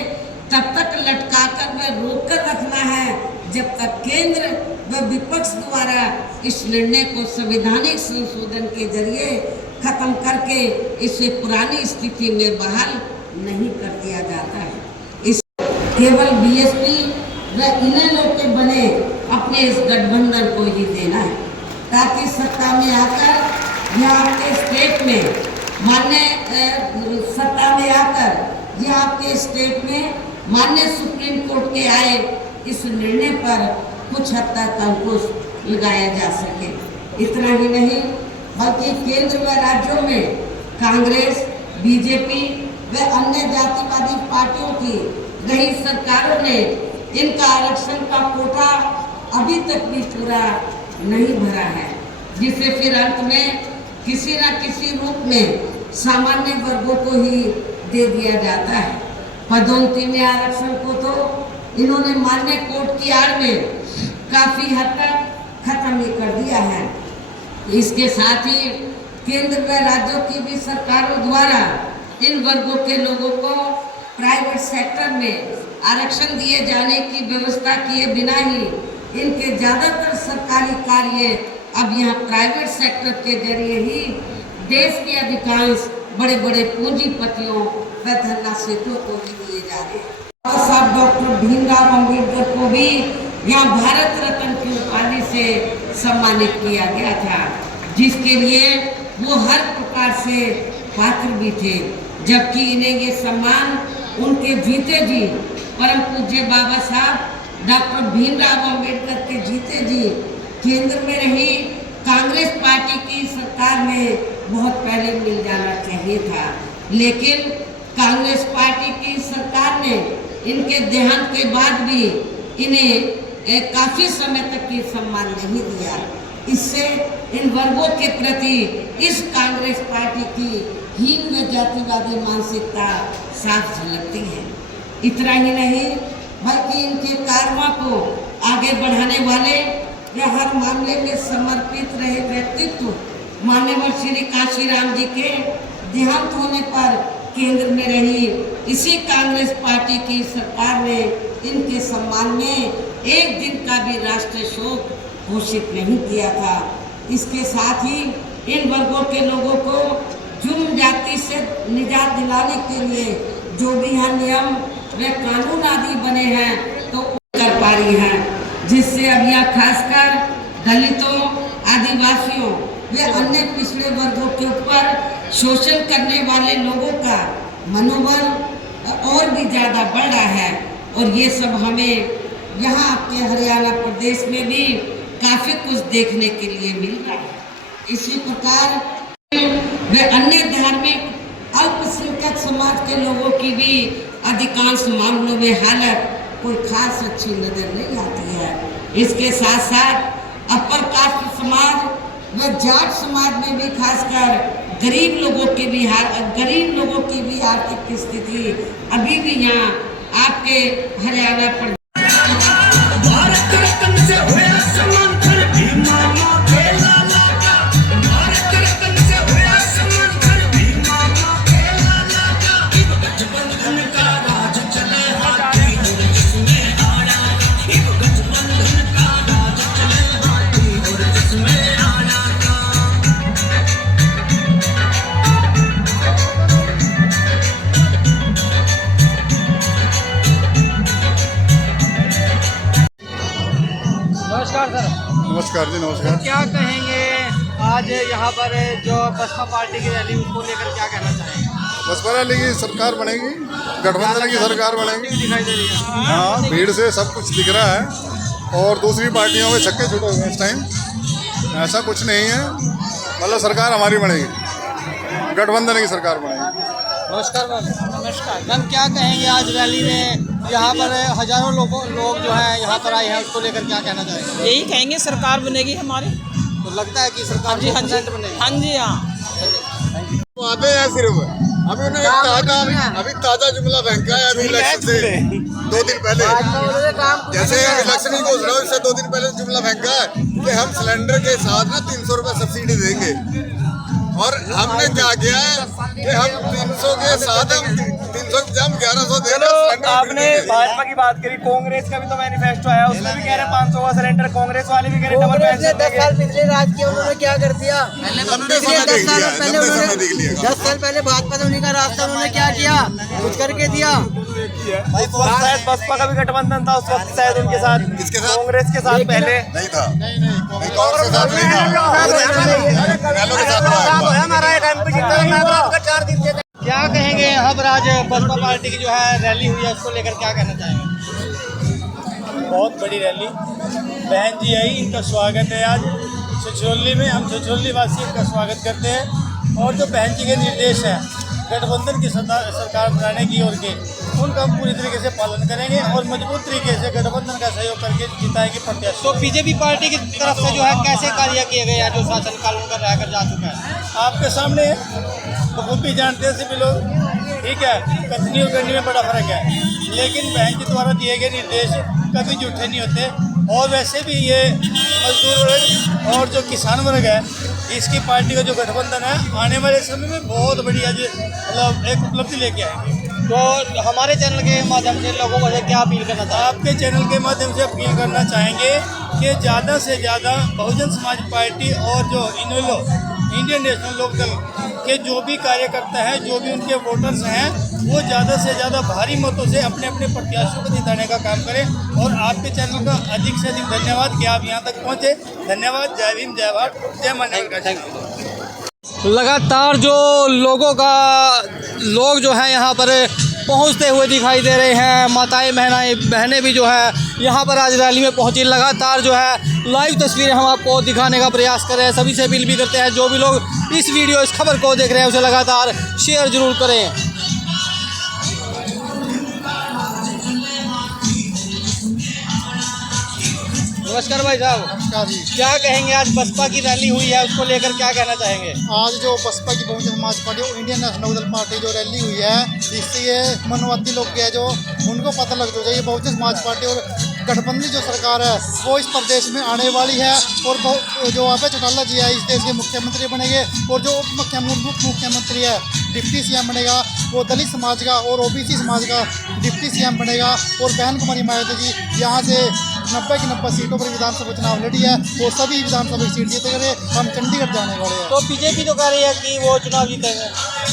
तब तक लटकाकर व रोककर रखना है जब तक केंद्र व विपक्ष द्वारा इस निर्णय को संवैधानिक संशोधन के जरिए खत्म करके इसे पुरानी स्थिति में बहाल नहीं कर दिया जाता है। इस केवल BSP व इन्हें लोग के बने अपने इस गठबंधन को ही देना है, ताकि सत्ता में आकर यह आपके स्टेट में माननीय सुप्रीम कोर्ट के आए इस निर्णय पर कुछ हद तक अंकुश लगाया जा सके। इतना ही नहीं बल्कि केंद्र व राज्यों में कांग्रेस, BJP व अन्य जातिवादी पार्टियों की रही सरकारों ने इनका आरक्षण का कोटा अभी तक भी पूरा नहीं भरा है, जिसे फिर अंत में किसी न किसी रूप में सामान्य वर्गों को ही दे दिया जाता है। पदोन्नति में आरक्षण को तो इन्होंने माननीय कोर्ट की आड़ में काफी हद तक खत्म ही कर दिया है। इसके साथ ही केंद्र व राज्यों की भी सरकारों द्वारा इन वर्गों के लोगों को प्राइवेट सेक्टर में आरक्षण दिए जाने की व्यवस्था किए बिना ही इनके ज़्यादातर सरकारी कार्य अब यहाँ प्राइवेट सेक्टर के जरिए ही देश के अधिकांश बड़े बड़े पूंजीपतियों व धनराशियों को भी दिए जा रहे हैं। बाबा साहब डॉक्टर भीमराव अम्बेडकर को भी यहाँ भारत रत्न की उपाधि से सम्मानित किया गया था, जिसके लिए वो हर प्रकार से पात्र भी थे, जबकि इन्हें ये सम्मान उनके जीते जी परम पूज्य बाबा साहब डॉक्टर भीमराव अम्बेडकर के जीते जी केंद्र में रही कांग्रेस पार्टी की सरकार में बहुत पहले मिल जाना चाहिए था, लेकिन कांग्रेस पार्टी की सरकार ने इनके देहांत के बाद भी इन्हें काफ़ी समय तक ये सम्मान नहीं दिया। इससे इन वर्गों के प्रति इस कांग्रेस पार्टी की हीन व जातिवादी मानसिकता साफ झलकती है। इतना ही नहीं बल्कि इनके कारवां को आगे बढ़ाने वाले या हर मामले में समर्पित रहे व्यक्तित्व माननीय श्री काशीराम जी के देहांत होने पर केंद्र में रही इसी कांग्रेस पार्टी की सरकार ने इनके सम्मान में एक दिन का भी राष्ट्रीय शोक घोषित नहीं किया था। इसके साथ ही इन वर्गों के लोगों को जुर्म जाति से निजात दिलाने के लिए जो भी यहाँ नियम व कानून आदि बने हैं तो कर पा रही हैं, जिससे अब यह खासकर दलितों, आदिवासियों व अन्य पिछड़े वर्गों के ऊपर शोषण करने वाले लोगों का मनोबल और भी ज़्यादा बढ़ रहा है। और ये सब हमें यहाँ आपके हरियाणा प्रदेश में भी काफ़ी कुछ देखने के लिए मिल रहा है। इसी प्रकार वे अन्य धार्मिक अल्पसंख्यक समाज के लोगों की भी अधिकांश मामलों में हालत कोई खास अच्छी नजर नहीं आती है। इसके साथ साथ अपर कास्ट समाज व जाट समाज में भी खासकर गरीब लोगों की भी आर्थिक स्थिति अभी भी यहाँ आपके हरियाणा पर नमस्कार जी, नमस्कार। क्या कहेंगे आज यहाँ पर जो बसपा पार्टी की रैली उसको लेकर क्या कहना चाहेंगे? बसपा रैली की सरकार बनेगी, गठबंधन की सरकार बनेगी। दिखाई दे रही है। हाँ, भीड़ से सब कुछ दिख रहा है और दूसरी पार्टियों में छक्के छूटे हुए हैं इस टाइम। ऐसा कुछ नहीं है, मतलब सरकार हमारी बनेगी, गठबंधन की सरकार बनेगी। नमस्कार मैम। नमस्कार मैम, क्या कहेंगे आज रैली में यहाँ पर हजारों लोग जो हैं यहाँ पर आए हैं, उसको लेकर क्या कहना चाहेंगे? यही कहेंगे सरकार बनेगी हमारी। तो लगता है कि सरकार जी हाँ जी, बनेगी। हाँ जी हाँ। आते हैं सिर्फ अभी उन्हें अभी ताज़ा जुमला फेंका है अभी इलेक्शन से 2 दिन पहले। जैसे इलेक्शन की घोषणा हुई, इससे 2 दिन पहले जुमला फेंका है कि हम सिलेंडर के साथ ना 300 रुपये सब्सिडी देंगे। और हमने क्या किया है कि हम 300 के साथ हम 300 के हम 1100 देंगे। आपने भाजपा की बात करी, कांग्रेस का भी तो मैनिफेस्टो आया, उसमें भी कह रहे हैं 500 का सिलेंडर। कांग्रेस वाले भी कह रहे हैं डबल पेंशन। 10 साल पिछले राज किया, उन्होंने क्या कर दिया? 10 साल पहले भाजपा से उन्हीं का रास्ता, उन्होंने क्या किया? कुछ करके दिया। शायद बसपा का भी गठबंधन था उस वक्त, शायद उनके साथ, कांग्रेस के साथ पहले नहीं था, कांग्रेस के साथ नहीं था। क्या कहेंगे यहाँ पर आज बसपा पार्टी की जो है रैली हुई है, उसको लेकर क्या कहना चाहेंगे? बहुत बड़ी रैली, बहन जी आई, इनका स्वागत है आज छछरौली में। हम छछरौली वासी इनका स्वागत करते हैं और जो बहन जी के निर्देश हैं गठबंधन की सरकार बनाने की ओर के, उनका हम पूरी तरीके से पालन करेंगे और मजबूत तरीके से गठबंधन का सहयोग करके जिताएंगे प्रत्याशी। तो बीजेपी पार्टी की तरफ से जो है कैसे कार्य किए गए हैं जो शासन काल उनका रहकर जा चुका है? आपके सामने बखूबी जानते हैं सभी लोग, ठीक है। कथनी और करनी में बड़ा फर्क है, लेकिन बहन जी द्वारा दिए गए निर्देश कभी झूठे नहीं होते। और वैसे भी ये मजदूर वर्ग और जो किसान वर्ग है, इसकी पार्टी का जो गठबंधन है आने वाले समय में बहुत बढ़िया मतलब एक उपलब्धि लेके आएंगे। तो हमारे चैनल के माध्यम से लोगों को क्या अपील करना चाहेंगे? आपके चैनल के माध्यम से अपील करना चाहेंगे कि ज़्यादा से ज़्यादा बहुजन समाज पार्टी और जो इनेलो इंडियन नेशनल लोकदल के जो भी कार्यकर्ता हैं, जो भी उनके वोटर्स हैं, वो ज़्यादा से ज़्यादा भारी मतों से अपने अपने प्रत्याशियों को जिताने का काम करें। और आपके चैनल का अधिक से अधिक धन्यवाद कि आप यहाँ तक पहुँचे। धन्यवाद। जय भीम, जय भारत, जय माननीय। लगातार जो लोग जो हैं यहाँ पर पहुँचते हुए दिखाई दे रहे हैं। माताएं बहनें भी जो है यहाँ पर आज रैली में पहुँची। लगातार जो है लाइव तस्वीरें हम आपको दिखाने का प्रयास कर रहे हैं। सभी से अपील भी करते हैं जो भी लोग इस वीडियो इस खबर को देख रहे हैं उसे लगातार शेयर जरूर करें। नमस्कार भाई साहब। नमस्कार जी। क्या कहेंगे, आज बसपा की रैली हुई है, उसको लेकर क्या कहना चाहेंगे? आज जो बसपा की बहुजन समाज पार्टी और इंडियन नेशनल पार्टी जो रैली हुई है, इससे ये मनवादी लोग के जो उनको पता लग चुका है ये बहुजन समाज पार्टी और गठबंधन जो सरकार है वो इस प्रदेश में आने वाली है। और जो अभय चौटाला जी है इस देश के मुख्यमंत्री बनेंगे और जो उप मुख्यमंत्री है डिप्टी सीएम बनेगा वो दलित समाज का और ओबीसी समाज का डिप्टी सीएम बनेगा। और बहन कुमारी मायावती जी यहाँ से 90 की 90 सीटों पर विधानसभा चुनाव लड़ी है और सभी विधानसभा सीट जीते गए। हम चंडीगढ़ जाने वाले हैं। तो बीजेपी तो कह रही है कि वो चुनाव जीतेंगे।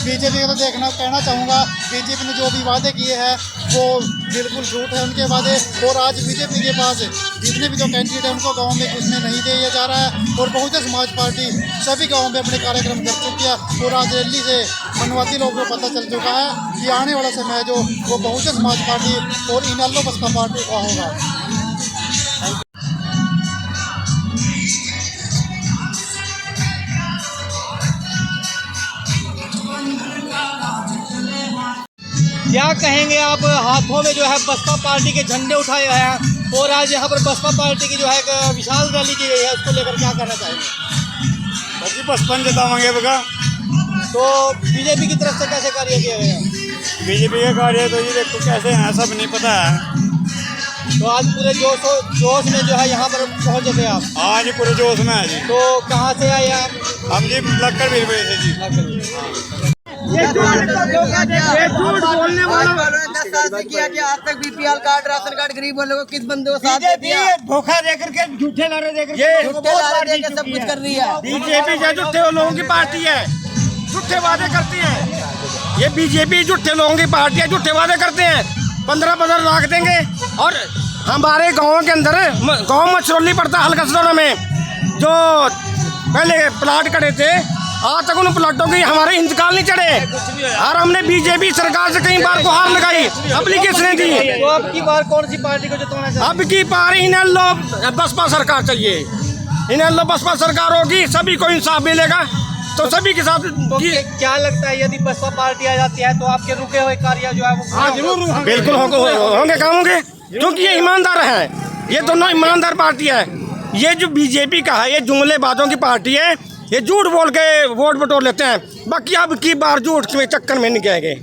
बीजेपी को तो कहना चाहूँगा बीजेपी ने जो भी वादे किए हैं वो बिल्कुल झूठ है उनके वादे। और आज बीजेपी के पास जितने भी जो कैंडिडेट हैं उनको गाँव में घुसने नहीं दिया जा रहा है। और बहुजन समाज पार्टी सभी गाँव में अपने कार्यक्रम कर चुकी है। और आज रैली से मनवादी लोगों को पता चल चुका है कि आने वाला समय जो वो बहुजन समाज पार्टी और इनेलो बसपा पार्टी का होगा। क्या कहेंगे आप, हाथों में जो है बसपा पार्टी के झंडे उठाए हुए हैं और आज यहाँ पर बसपा पार्टी की जो है एक विशाल रैली की गई है, उसको लेकर क्या कहना चाहेंगे? बस बचपन जतावांगे बगा। तो बीजेपी की तरफ से कैसे कार्य किए गए हैं? बीजेपी के कार्य तो ये देखो कैसे हैं सब नहीं पता है। तो आज पूरे जोश में जो है यहाँ पर पहुँचे थे आप? हाँ जी पूरे जोश में है जी। तो कहाँ से आए आप? हम जी लक्कर भी से जी। ये झूठ बोलने वालों ने 10 साल से किया कि आज तक बीपीएल कार्ड राशन कार्ड गरीब लोगों को किस बंदे को साथ दिया? धोखा देकर के झूठे लारे देकर झूठे लारे देकर सब कुछ कर रही है। बीजेपी जो झूठे लोगों की पार्टी है, झूठे वादे करती है। ये बीजेपी झूठे लोगों की पार्टी है, झूठे वादे करते हैं। 15-15 लाख देंगे। और हमारे गाँव के अंदर, गाँव मछरौली पड़ता हल्का सदौरा में, जो पहले प्लाट खड़े थे आज तक उन प्लाटों की हमारे इंतकाल नहीं चढ़े। और हमने बीजेपी सरकार से कई बार गुहार लगाई, एप्लीकेशन दी। तो अब की बार कौन सी पार्टी को जिताना चाहिए? अब की बार इनेलो बसपा सरकार चाहिए। इनेलो बसपा सरकार होगी, सभी को इंसाफ मिलेगा। तो सभी के साथ तो क्या लगता है, यदि बसपा पार्टी आ जाती है तो आपके रुके हुए कार्य जो है वो जरूर बिल्कुल होंगे काम होंगे, क्योंकि ये ईमानदार है। ये दोनों ईमानदार पार्टी है। ये जो बीजेपी का है ये जुमलेबाजों की पार्टी है। ये झूठ बोल के वोट बटोर लेते हैं। बाकी अब की बार झूठ के चक्कर में नहीं गएंगे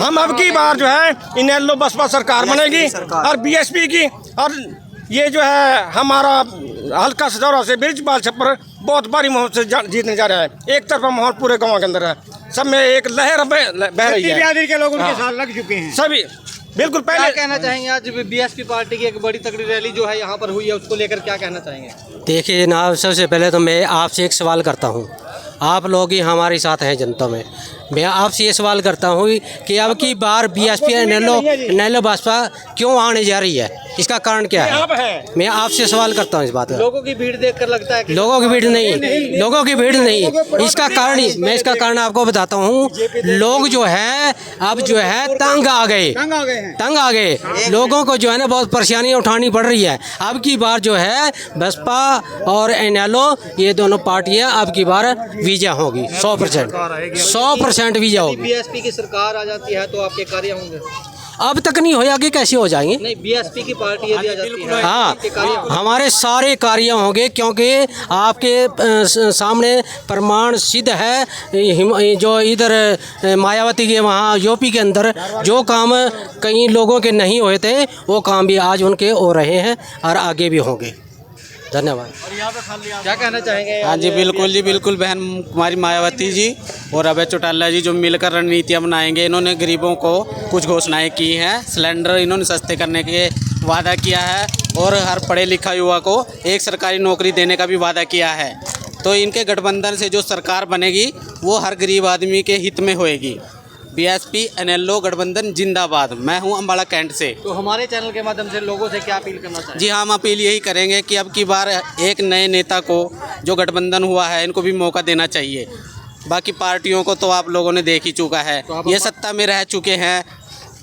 हम। अब की बार जो है इनेलो बसपा सरकार बनेगी और बीएसपी की। और ये जो है हमारा हल्का सदौरा से ब्रिजपाल छप्पर बहुत भारी माहौल से जीतने जा रहा है। एक तरफा माहौल पूरे गाँव के अंदर है, सब में एक लहर बह रही है। के लोग उनके साथ लग चुके हैं सभी बिल्कुल। क्या पहले कहना चाहेंगे, आज बीएसपी पार्टी की एक बड़ी तगड़ी रैली जो है यहाँ पर हुई है, उसको लेकर क्या कहना चाहेंगे? देखिए जनाब, सबसे पहले तो मैं आपसे एक सवाल करता हूँ। आप लोग ही हमारे साथ हैं जनता में। मैं आपसे ये सवाल करता हूँ कि अब की बार बीएसपी इनेलो बसपा क्यों आने जा रही है, इसका कारण क्या है? मैं आपसे सवाल करता हूँ इस बात का। लोगों की भीड़ देखकर लगता है कि लोगों की भीड़ नहीं, इसका कारण मैं इसका कारण आपको बताता हूँ। लोग जो है अब जो है तंग आ गए। लोगों को जो है ना बहुत परेशानियाँ उठानी पड़ रही है। अब की बार जो है बसपा और इनेलो ये दोनों पार्टियाँ अब की बार विजय होगी 100% विजय होगी। बीएसपी की सरकार आ जाती है तो आपके कार्य होंगे? अब तक नहीं हो, आगे कैसे हो जाएंगे? नहीं, बीएसपी की पार्टी यदि आ जाती है हाँ, हमारे सारे कार्य होंगे, क्योंकि आपके सामने प्रमाण सिद्ध है। जो इधर मायावती के वहाँ यूपी के अंदर जो काम कई लोगों के नहीं हुए थे वो काम भी आज उनके हो रहे हैं और आगे भी होंगे। धन्यवाद। क्या कहना चाहेंगे? हाँ जी बिल्कुल जी बिल्कुल। बहन कुमारी मायावती जी और अभय चौटाला जी जो मिलकर रणनीतियाँ बनाएंगे। इन्होंने गरीबों को कुछ घोषणाएं की हैं। सिलेंडर इन्होंने सस्ते करने के वादा किया है और हर पढ़े लिखा युवा को एक सरकारी नौकरी देने का भी वादा किया है। तो इनके गठबंधन से जो सरकार बनेगी वो हर गरीब आदमी के हित में होएगी। बीएसपी इनेलो गठबंधन जिंदाबाद। मैं हूं अम्बाला कैंट से। तो हमारे चैनल के माध्यम से लोगों से क्या अपील करना चाहिए? जी हाँ, हम अपील यही करेंगे कि अब की बार एक नए नेता को जो गठबंधन हुआ है इनको भी मौका देना चाहिए। बाकी पार्टियों को तो आप लोगों ने देख ही चुका है, ये सत्ता में रह चुके हैं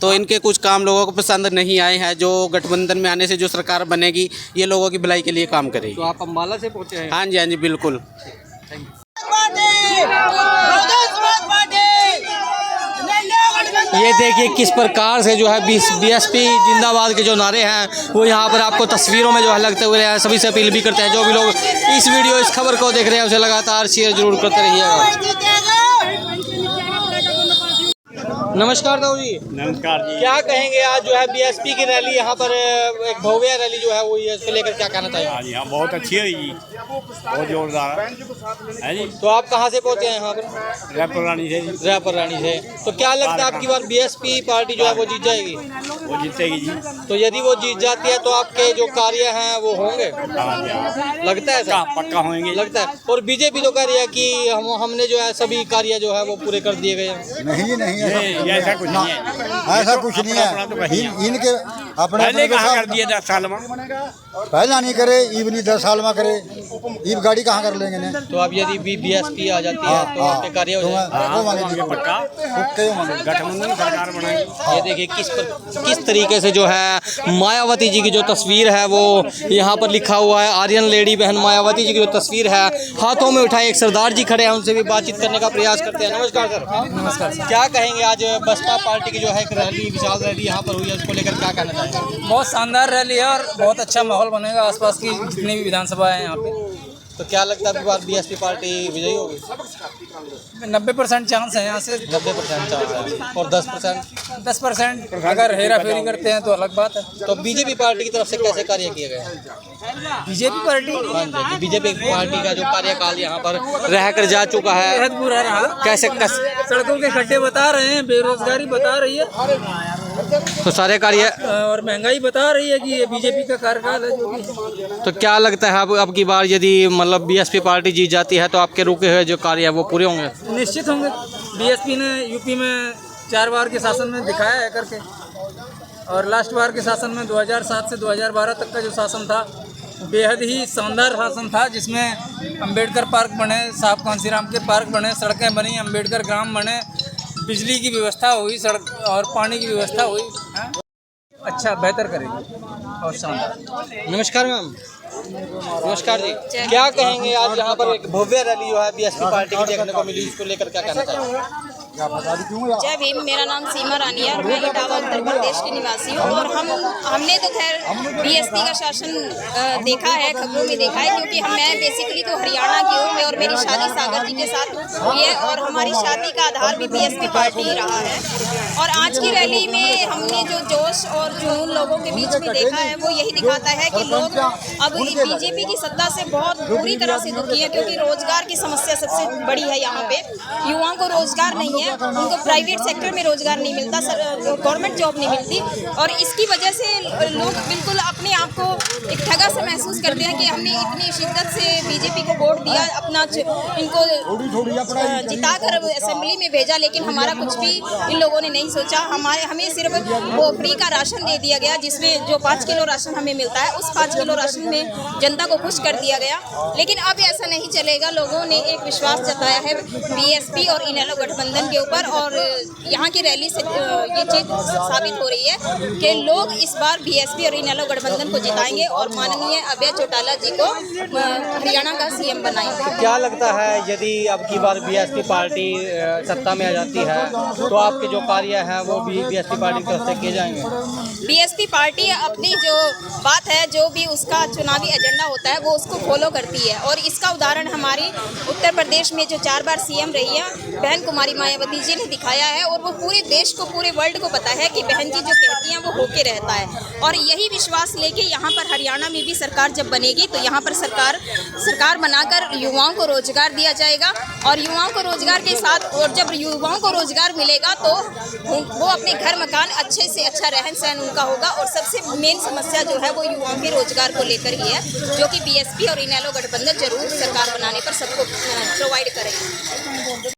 तो इनके कुछ काम लोगों को पसंद नहीं आए हैं। जो गठबंधन में आने से जो सरकार बनेगी ये लोगों की भलाई के लिए काम करेगी। तो आप अम्बाला से पहुँचे हैं? हाँ जी बिल्कुल। Thank you. ये देखिए किस प्रकार से जो है बीएसपी जिंदाबाद के जो नारे हैं वो यहाँ पर आपको तस्वीरों में जो है लगते हुए हैं। सभी से अपील भी करते हैं जो भी लोग इस खबर को देख रहे हैं उसे लगातार शेयर जरूर करते रहिएगा। नमस्कार दाऊ जी। नमस्कार जी। क्या कहेंगे आज जो है बीएसपी की रैली यहाँ पर एक भव्य रैली जो है वो ये इसको लेकर क्या कहना चाहिए? हाँ जी, हाँ बहुत अच्छी है जी, बहुत जोरदार है जी। तो आप कहाँ से पहुँचे हैं यहाँ पर? रायपुर रानी से। रायपुर रानी से। तो क्या लगता है आपकी बार बीएसपी पार्टी जो है वो जीत जाएगी? वो जीतेगी जी। तो यदि वो जीत जाती है तो आपके जो कार्य हैं वो होंगे? लगता है सर? पक्का होंगे लगता है। और बीजेपी तो कह रही है कि हमने जो है सभी कार्य जो है वो पूरे कर दिए गए हैं। नहीं ऐसा कुछ नहीं है, ऐसा कुछ नहीं है। इनके अपने पहले कहाँ कर दिए 10 साल में, पहला नहीं करे, ईब नहीं 10 साल में करे, ईब गाड़ी कहाँ कर लेंगे ने? तो अब यदि बीएसपी आ जाती है तो आपके कार्य हो जाएंगे पक्का गठबंधन सरकार बनाएगी। ये देखिए किस तरीके से जो है मायावती जी की जो तस्वीर है वो यहाँ पर लिखा हुआ है। आर्यन लेडी बहन मायावती जी की जो तस्वीर है हाथों में उठाए एक सरदार जी खड़े हैं, उनसे भी बातचीत करने का प्रयास करते हैं। नमस्कार सर। नमस्कार सर। क्या कहेंगे आज बसपा पार्टी की जो है एक रैली विशाल रैली यहाँ पर हुई है उसको लेकर क्या कहना चाहेंगे? बहुत शानदार रैली है और बहुत अच्छा माहौल बनेगा आसपास की जितनी भी विधानसभा है यहाँ पे। तो क्या लगता है बार बीएसपी पार्टी विजयी होगी? 90% चांस है यहाँ से। 90% चांस है। और 10% अगर हेरा फेरी करते हैं तो अलग बात है। तो बीजेपी पार्टी की तरफ से कैसे कार्य किए गए? बीजेपी पार्टी, हाँ बीजेपी पार्टी का जो कार्यकाल यहाँ पर रहकर जा चुका है बेहद बुरा रहा। कैसे सड़कों के खड्डे बता रहे हैं, बेरोजगारी बता रही है, तो सारे कार्य और महंगाई बता रही है कि ये बीजेपी का कार्यकाल है जो भी। तो क्या लगता है अब की बार यदि मतलब बीएसपी पार्टी जीत जाती है तो आपके रुके हुए जो कार्य है वो पूरे होंगे? निश्चित होंगे। बीएसपी ने यूपी में 4 बार के शासन में दिखाया है करके, और लास्ट बार के शासन में 2007 से 2012 तक का जो शासन था बेहद ही शानदार शासन था, जिसमें अंबेडकर पार्क बने, साहब कांसीराम के पार्क बने, सड़कें बनी, अंबेडकर ग्राम बने, बिजली की व्यवस्था हुई, सड़क और पानी की व्यवस्था हुई। अच्छा बेहतर करेगी और शानदार। नमस्कार मैम। नमस्कार जी। क्या कहेंगे आज यहाँ पर एक भव्य रैली जो है बीएसपी पार्टी की देखने को मिली, उसको लेकर क्या कहना चाहेंगे? जय भीम। मेरा नाम सीमा रानी है और मैं इटावा उत्तर प्रदेश की निवासी हूँ। और हमने तो खैर बीएसपी का शासन देखा है, खबरों में देखा है, क्योंकि मैं बेसिकली तो हरियाणा की हूँ और मेरी शादी सागर जी के साथ हुई है और हमारी शादी का आधार भी बीएसपी पार्टी ही रहा है। और आज की रैली में हमने जो जोश और जुनून लोगों के बीच में देखा है वो यही दिखाता है कि लोग अब बीजेपी की सत्ता से बहुत बुरी तरह से दुखी है, क्योंकि रोजगार की समस्या सबसे बड़ी है। यहाँ पे युवाओं को रोजगार नहीं है, उनको प्राइवेट सेक्टर में रोजगार नहीं मिलता, गवर्नमेंट जॉब नहीं मिलती, और इसकी वजह से लोग बिल्कुल अपने आप को एक ठगा से महसूस करते हैं कि हमने इतनी शिद्दत से बीजेपी को वोट दिया, अपना इनको जिता कर असेंबली में भेजा, लेकिन हमारा कुछ भी इन लोगों ने नहीं सोचा। हमें सिर्फ वो फ्री का राशन दे दिया गया, जिसमें जो 5 किलो राशन हमें मिलता है उस 5 किलो राशन में जनता को खुश कर दिया गया। लेकिन अब ऐसा नहीं चलेगा। लोगों ने एक विश्वास जताया है बीएसपी और इनेलो गठबंधन के ऊपर, और यहाँ की रैली से ये चीज़ साबित हो रही है कि लोग इस बार बीएसपी और इनेलो गठबंधन को जिताएंगे और माननीय अभय चौटाला जी को हरियाणा का सीएम बनाएंगे। क्या लगता है यदि अब की बार बीएसपी पार्टी सत्ता में आ जाती है तो आपके जो कार्य हैं वो भी बीएसपी पार्टी की तरफ से किए जाएंगे? बीएसपी पार्टी अपनी जो बात है, जो भी उसका चुनावी एजेंडा होता है वो उसको फॉलो करती है, और इसका उदाहरण हमारी उत्तर प्रदेश में जो 4 बार सीएम रही है बहन कुमारी मायावती जी ने दिखाया है, और वो पूरे देश को, पूरे वर्ल्ड को पता है कि बहन जी जो कहती हैं वो होके रहता है। और यही विश्वास लेके यहाँ पर हरियाणा में भी सरकार जब बनेगी तो यहाँ पर सरकार बनाकर युवाओं को रोजगार दिया जाएगा, और युवाओं को रोजगार के साथ, और जब युवाओं को रोजगार मिलेगा तो वो अपने घर मकान अच्छे से अच्छा रहन सहन उनका होगा। और सबसे मेन समस्या जो है वो युवाओं के रोजगार को लेकर ही है, जो कि बीएसपी और इनेलो गठबंधन जरूर सरकार बनाने पर सबको प्रोवाइड करेंगे।